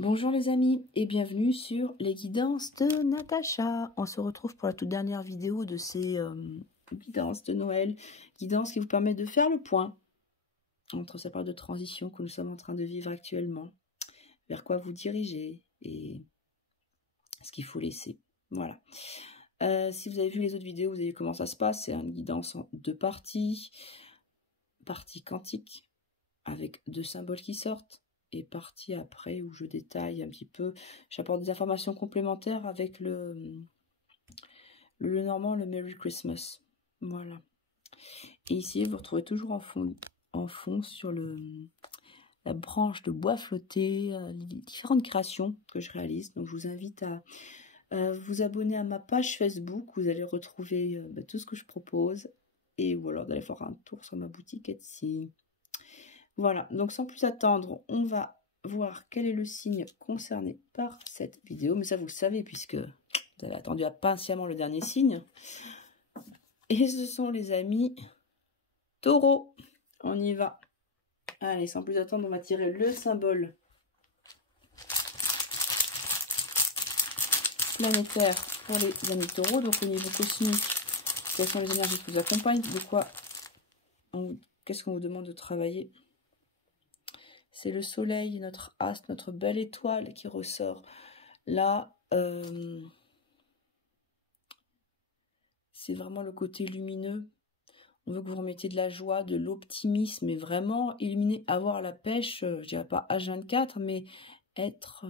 Bonjour les amis et bienvenue sur les guidances de Natacha. On se retrouve pour la toute dernière vidéo de ces guidances de Noël. Guidances qui vous permettent de faire le point entre cette période de transition que nous sommes en train de vivre actuellement, vers quoi vous dirigez et ce qu'il faut laisser. Voilà. Si vous avez vu les autres vidéos, vous avez vu comment ça se passe. C'est une guidance en deux parties. Partie quantique avec deux symboles qui sortent. Et partie après où je détaille un petit peu, j'apporte des informations complémentaires avec le Normand, le Merry Christmas. Voilà. Et ici, vous retrouvez toujours en fond sur la branche de bois flotté, les différentes créations que je réalise. Donc je vous invite à vous abonner à ma page Facebook, où vous allez retrouver tout ce que je propose. Et ou alors d'aller faire un tour sur ma boutique Etsy. Voilà, donc sans plus attendre, on va voir quel est le signe concerné par cette vidéo. Mais ça, vous le savez, puisque vous avez attendu impatiemment le dernier signe. Et ce sont les amis taureaux. On y va. Allez, sans plus attendre, on va tirer le symbole planétaire pour les amis taureaux. Donc au niveau cosmique, quelles sont les énergies qui vous accompagnent? De quoi qu'est-ce qu'on vous demande de travailler? C'est le soleil, notre astre, notre belle étoile qui ressort. Là, c'est vraiment le côté lumineux. On veut que vous remettiez de la joie, de l'optimisme, et vraiment illuminer, avoir la pêche, je dirais pas H24, mais être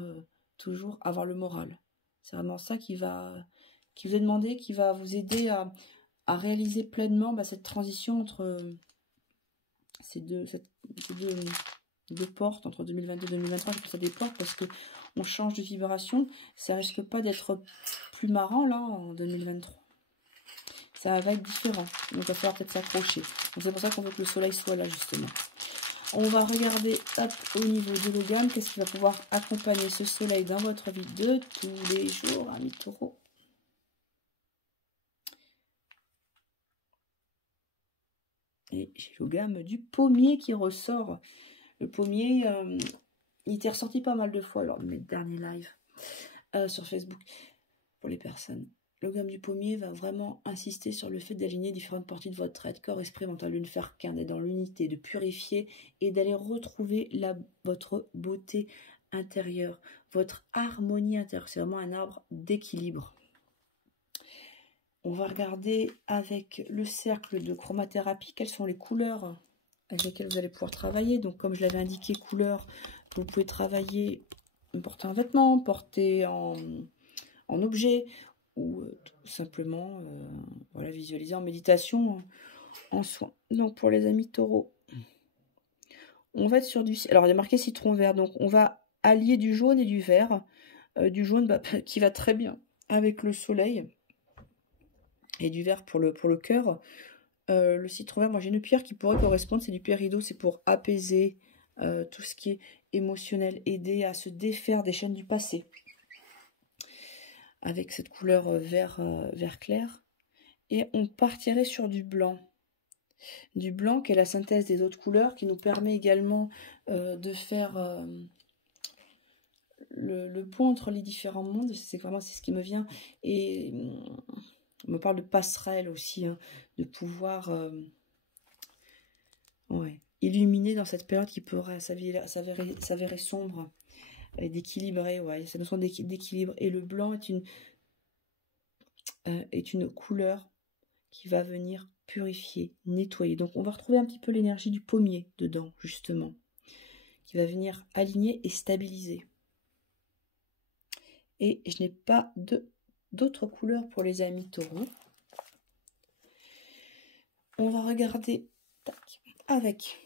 toujours, avoir le moral. C'est vraiment ça qui vous est demandé, qui va vous aider à réaliser pleinement cette transition entre ces deux portes, entre 2022 et 2023. Je fais ça des portes parce que on change de vibration. Ça risque pas d'être plus marrant là en 2023. Ça va être différent. Donc il va falloir peut-être s'accrocher. Donc c'est pour ça qu'on veut que le soleil soit là justement. On va regarder au niveau de l'hologramme, qu'est-ce qui va pouvoir accompagner ce soleil dans votre vie de tous les jours, amis taureaux. Et j'ai l'hologramme du pommier qui ressort. Le pommier, il était ressorti pas mal de fois lors de mes derniers lives sur Facebook pour les personnes. L'hologramme du pommier va vraiment insister sur le fait d'aligner différentes parties de votre être, corps, esprit, mental, de ne faire qu'un, d'être dans l'unité, de purifier et d'aller retrouver votre beauté intérieure, votre harmonie intérieure. C'est vraiment un arbre d'équilibre. On va regarder avec le cercle de chromathérapie quelles sont les couleurs avec lesquelles vous allez pouvoir travailler. Donc comme je l'avais indiqué, couleurs, vous pouvez travailler, porter un vêtement, porter en objet, ou tout simplement voilà, visualiser en méditation, en soin. Donc pour les amis taureaux, on va être sur du... Alors il y a marqué citron vert, donc on va allier du jaune et du vert. Du jaune qui va très bien avec le soleil, et du vert pour le cœur. Le citron vert, moi j'ai une pierre qui pourrait correspondre, c'est du péridot, c'est pour apaiser tout ce qui est émotionnel, aider à se défaire des chaînes du passé. Avec cette couleur vert clair. Et on partirait sur du blanc. Du blanc qui est la synthèse des autres couleurs, qui nous permet également de faire le pont entre les différents mondes. C'est ce qui me vient. Et on me parle de passerelle aussi, hein, de pouvoir illuminer dans cette période qui pourrait s'avérer sombre, d'équilibrer, cette notion d'équilibre. Et le blanc est une couleur qui va venir purifier, nettoyer. Donc on va retrouver un petit peu l'énergie du pommier dedans, justement, qui va venir aligner et stabiliser. Et je n'ai pas d'autres couleurs pour les amis taureaux. On va regarder avec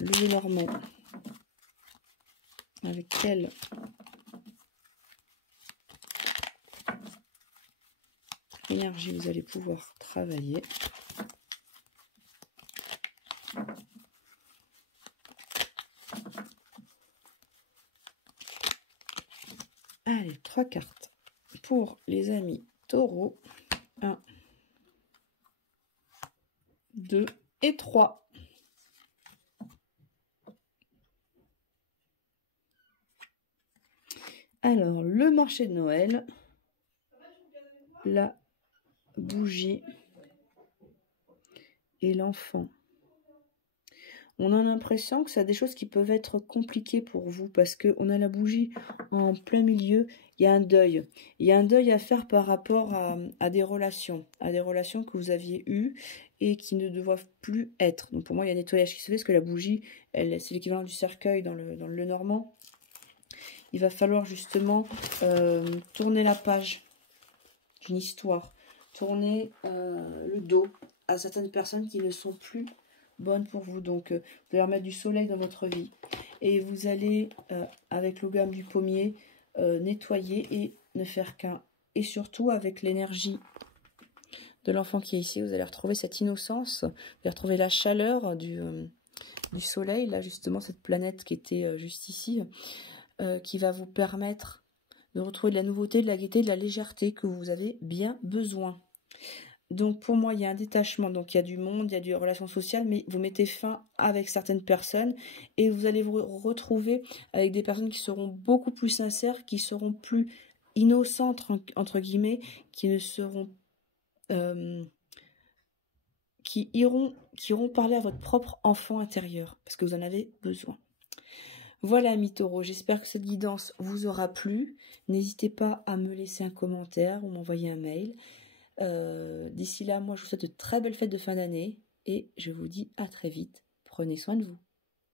le Normand, avec quelle énergie vous allez pouvoir travailler. Allez, 3 cartes pour les amis taureaux. 1, 2 et 3. Alors, le marché de Noël, la bougie et l'enfant. On a l'impression que ça a des choses qui peuvent être compliquées pour vous parce qu'on a la bougie en plein milieu, il y a un deuil. Il y a un deuil à faire par rapport à des relations que vous aviez eues et qui ne doivent plus être. Donc pour moi, il y a un nettoyage qui se fait parce que la bougie, c'est l'équivalent du cercueil dans le normand. Il va falloir justement tourner la page d'une histoire, tourner le dos à certaines personnes qui ne sont plus bonnes pour vous. Donc, vous allez remettre du soleil dans votre vie et vous allez, avec le gamme du pommier, nettoyer et ne faire qu'un. Et surtout, avec l'énergie de l'enfant qui est ici, vous allez retrouver cette innocence, vous allez retrouver la chaleur du soleil, là justement, cette planète qui était juste ici, qui va vous permettre de retrouver de la nouveauté, de la gaieté, de la légèreté que vous avez bien besoin. Donc pour moi, il y a un détachement, donc il y a du monde, il y a des relations sociales, mais vous mettez fin avec certaines personnes et vous allez vous retrouver avec des personnes qui seront beaucoup plus sincères, qui seront plus innocentes, entre guillemets, qui ne seront... qui iront parler à votre propre enfant intérieur, parce que vous en avez besoin. Voilà, amis taureaux, j'espère que cette guidance vous aura plu. N'hésitez pas à me laisser un commentaire ou m'envoyer un mail. D'ici là, moi, je vous souhaite de très belles fêtes de fin d'année et je vous dis à très vite. Prenez soin de vous.